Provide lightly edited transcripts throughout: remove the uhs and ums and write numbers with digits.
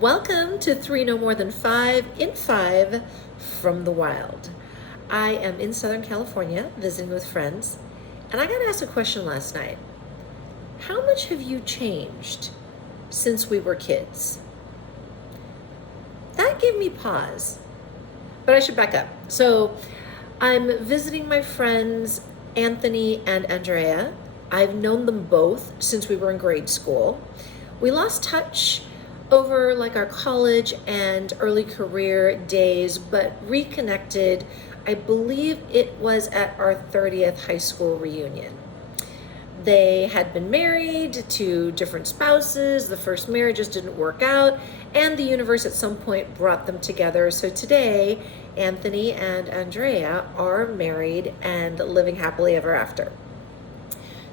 Welcome to Three No More Than Five in Five from the Wild. I am in Southern California visiting with friends, and I got asked a question last night. How much have you changed since we were kids? That gave me pause, but I should back up. So I'm visiting my friends Anthony and Andrea. I've known them both since we were in grade school. We lost touch over our college and early career days, but reconnected. I believe it was at our 30th high school reunion. They had been married to different spouses. The first marriages didn't work out, and the universe at some point brought them together. So today, Anthony and Andrea are married and living happily ever after.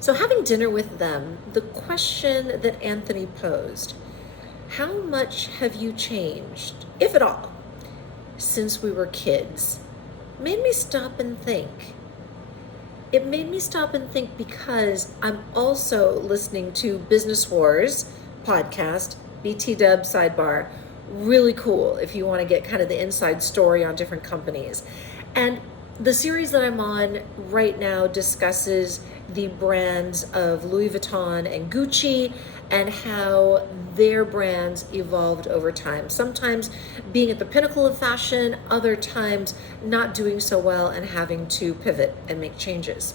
So having dinner with them, the question that Anthony posed, how much have you changed, if at all, since we were kids, made me stop and think. It made me stop and think because I'm also listening to Business Wars podcast, BT Dub Sidebar. Really cool if you want to get kind of the inside story on different companies. And the series that I'm on right now discusses the brands of Louis Vuitton and Gucci and how their brands evolved over time. Sometimes being at the pinnacle of fashion, other times not doing so well and having to pivot and make changes.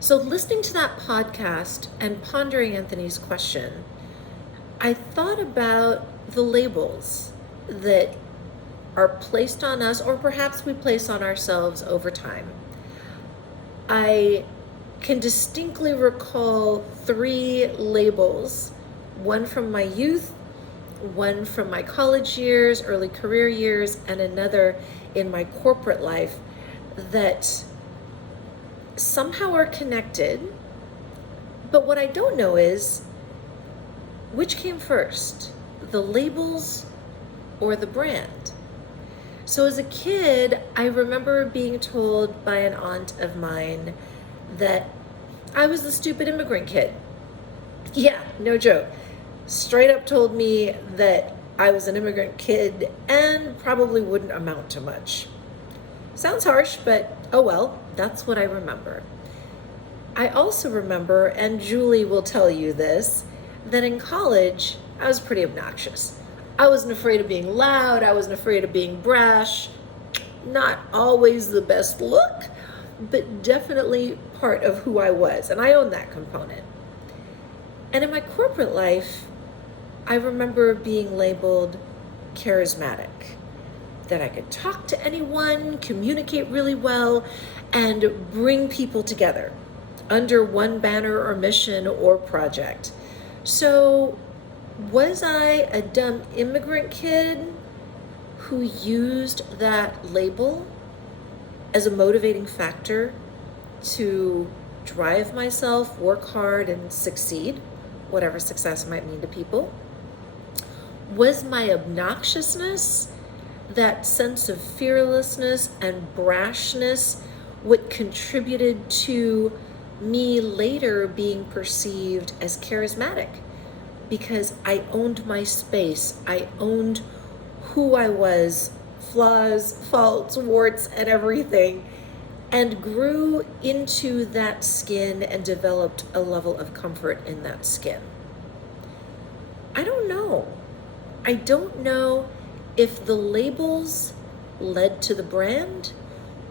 So listening to that podcast and pondering Anthony's question, I thought about the labels that are placed on us, or perhaps we place on ourselves over time. I can distinctly recall 3 labels, one from my youth, one from my college years, early career years, and another in my corporate life that somehow are connected. But what I don't know is which came first, the labels or the brand. So as a kid, I remember being told by an aunt of mine that I was the stupid immigrant kid. Yeah, no joke. Straight up told me that I was an immigrant kid and probably wouldn't amount to much. Sounds harsh, but oh well, that's what I remember. I also remember, and Julie will tell you this, that in college, I was pretty obnoxious. I wasn't afraid of being loud. I wasn't afraid of being brash. Not always the best look, but definitely part of who I was. And I own that component. And in my corporate life, I remember being labeled charismatic, that I could talk to anyone, communicate really well, and bring people together under one banner or mission or project. So was I a dumb immigrant kid who used that label as a motivating factor to drive myself, work hard, and succeed, whatever success might mean to people? Was my obnoxiousness, that sense of fearlessness and brashness, what contributed to me later being perceived as charismatic? Because I owned my space. I owned who I was, flaws, faults, warts, and everything, and grew into that skin and developed a level of comfort in that skin. I don't know. I don't know if the labels led to the brand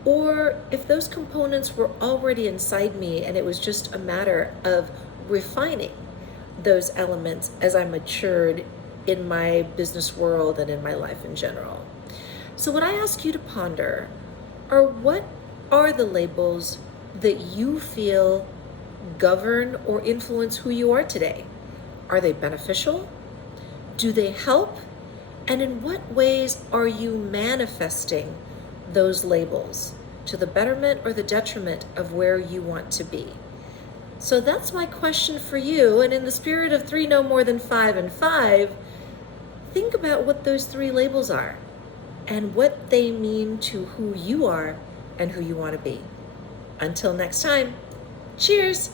or if those components were already inside me and it was just a matter of refining those elements as I matured in my business world and in my life in general. So what I ask you to ponder are, what are the labels that you feel govern or influence who you are today? Are they beneficial? Do they help? And in what ways are you manifesting those labels to the betterment or the detriment of where you want to be? So that's my question for you. And in the spirit of 3 No More Than 5 and 5, think about what those 3 labels are and what they mean to who you are and who you want to be. Until next time, cheers.